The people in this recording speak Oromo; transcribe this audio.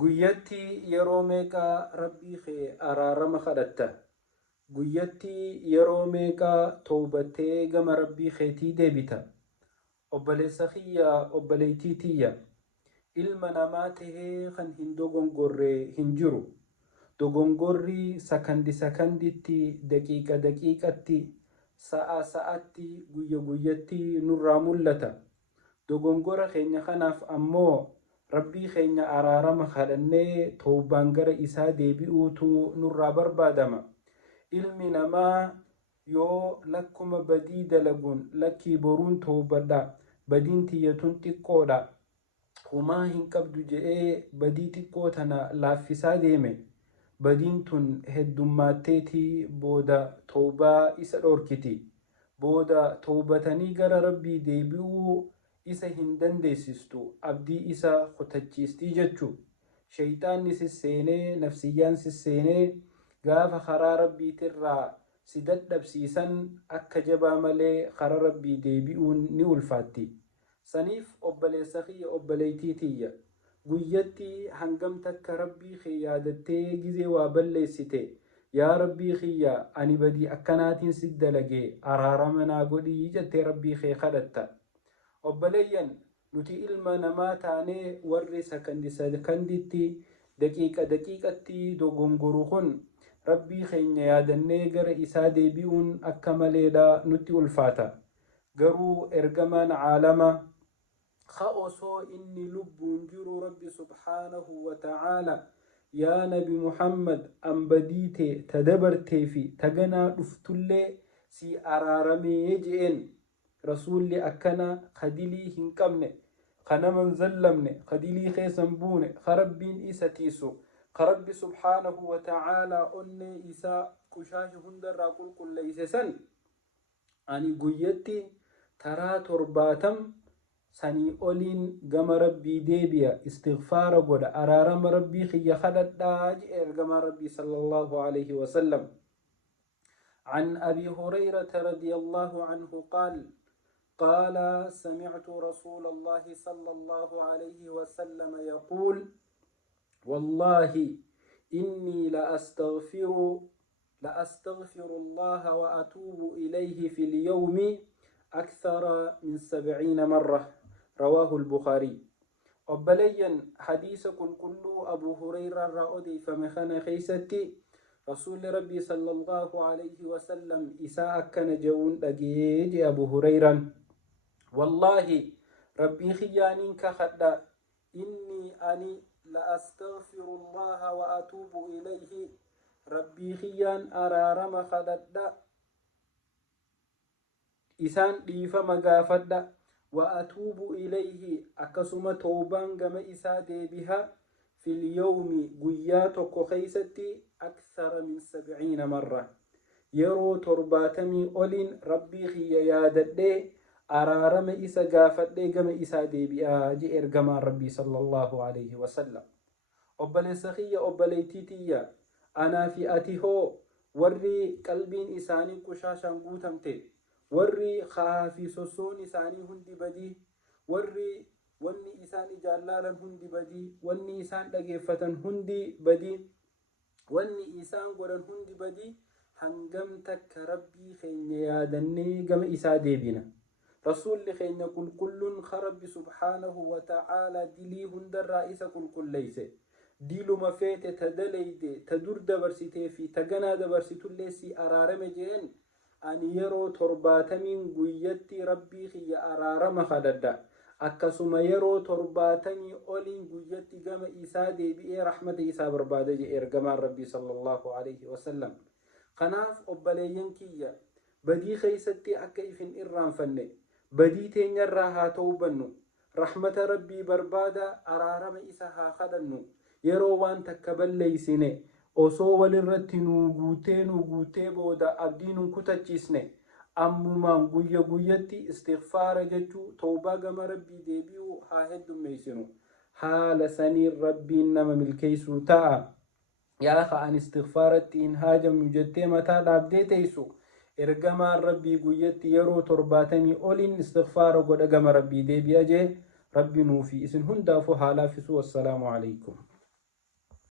Guyyatti yeroo meeqaa rabbii kee araarama kadhatta? Guyyatti yeroo meeqaa toobattee gama rabbii keetii deebita? Obboleessa kiyya obboleettii tiyya ilma namaa tahee kan hin dogongorre hin jiru. Dogongorri sakanditti, daqiiqa daqiiqatti, sa'a sa'atti, guyya guyyatti nurraa mul'ata. Dogongora keenya kanaaf ammoo rabbii keenya araarama kadhannee toobaan gara isaa deebi'uutu nurraa barbaadama. Ilmi namaa yoo lakkuma badii dalaguun lakkii boruun toobadha, badiin tiyyatun xiqqoodha, humaa hin qabdu je'ee badii xiqqoo tana laaffisaa deeme, badiin tun heddummaatteetii booda toobaa isa dhorkiti. Booda toobatanii gara rabbii deebi'uu isa hin dandeessistu, abdii isa kutachiistii jechuu. Shayxaanni sisseenee, nafsiyyaan sisseenee gaafa karaa rabbiitirraa si dadhabsiisan akka jabaa malee karaa rabbii deebi'uun ni ulfaatti. Saniif obboleessa kiyya obboleettii tiyya guyyatti hangam takka rabbii kee yaadattee gizee waa balleessite, yaa rabbii kiyya ani badii akkanaatiin si dalage araarama naa godhii jettee rabbii kee kadhatta. Obboleeyyan nuti ilma namaa taanee warri sakanditti, daqiiqa daqiiqatti dogongoru kun rabbii keenya yaadannee gara isaa deebi'uun akka maleedha nutti ulfaata. Garuu ergamaan caalama osoo inni lubbuun jiru rabbi subhaanahu wa ta'aala yaa nabi Muhammad an badiite tadabartee fi taganaa dhuftullee si araaramee je'een. Rasuulli akkana kadilii hin qabne, kanaman zallamne, kadilii keessan buune, karabbiin isa tiisu, karabbi subhaanahu wa ta'aalaa onnee isaa qushaashi hundarraa qulqulleeyse san ani guyyatti taraa 70 sanii oliin gama rabbii deebi'a, istighfaara godha, araarama rabbii kiyya kadhadhaa jedhe ergamaan rabbii sallallahu alayhi wa sallam. عن أبي هريرة رضي الله عنه قال سمعت رسول الله صلى الله عليه وسلم يقول والله إني لأستغفر الله وأتوب إليه في اليوم أكثر من 70 مرة رواه البخاري. أبليا حديث كل أبو هريرة رأودي فمخنا خيستي رسول ربي صلى الله عليه وسلم إساء كان جون أجيج أبو هريرة والله ربي خيانين كخدا إني أني لأستغفر الله وأتوب إليه ربي خيان أرارم خددا إسان ديف مغافدا وأتوب إليه أكسم توبان غم إسادي بها في اليوم قياتك خيستي أكثر من 70 مرة يرو ترباتمي أولين ربي خي ياددي أرارم إسا غافدي غم إسادي بها جي إرغمان ربي صلى الله عليه وسلم. أبليسخي أبليتيتي أنا في أتيهو ورّي قلبين إساني قشاشان قوتمتي ورّي خافي سسون إساني هندي بدي ورّي wanni isaan jaallalan hundi badii, wanni isaan dhageeffatan hundi badii, wanni isaan godhan hundi badii, hangam takka rabbii keenya yaadannee gama isaa deebina. Rasuulli keenya qulqulluun rabbi subhaanahu wa ta'aalaa dilii hundarraa isa qulqulleeyse. Diluma feete ta daleyde, ta dur dabarsitee fi ta ganaa dabarsitullee si araarame jeen ani yeroo 70 guyyatti rabbii kiyya araarama kadhadha. akkasuma yeroo 70 oliin guyyatti gama isaa deebi'ee rahmata isaa barbaada jedhe ergamaan rabbii sallallahu alayhi wasallam. Kanaaf obboleeyyan kiyya badii keessatti akka ifin irraanfanne badii teenyarraa haa toobannu, rahmata rabbii barbaada, araarama isa haa kadhannu. Yeroo waan takka balleeysine osoo walirratti nu guutee booda abdii nu kutachiisne ammumaan guyya guyyatti istighfaara jechuu toobaa gama rabbii deebi'uu haa heddummeessinu. Haala saniin rabbiin nama milkeessuu ta'a. Yaa ka'an istighfaaratti hin haajamnu jettee mataa dhaabdee teessu ergamaan rabbii guyyatti yeroo 70 oliin istighfaara godha gama rabbii deebi'a jee rabbi nuufi isin hundaafuu haa laaffisu. Wassalaamu alaykum.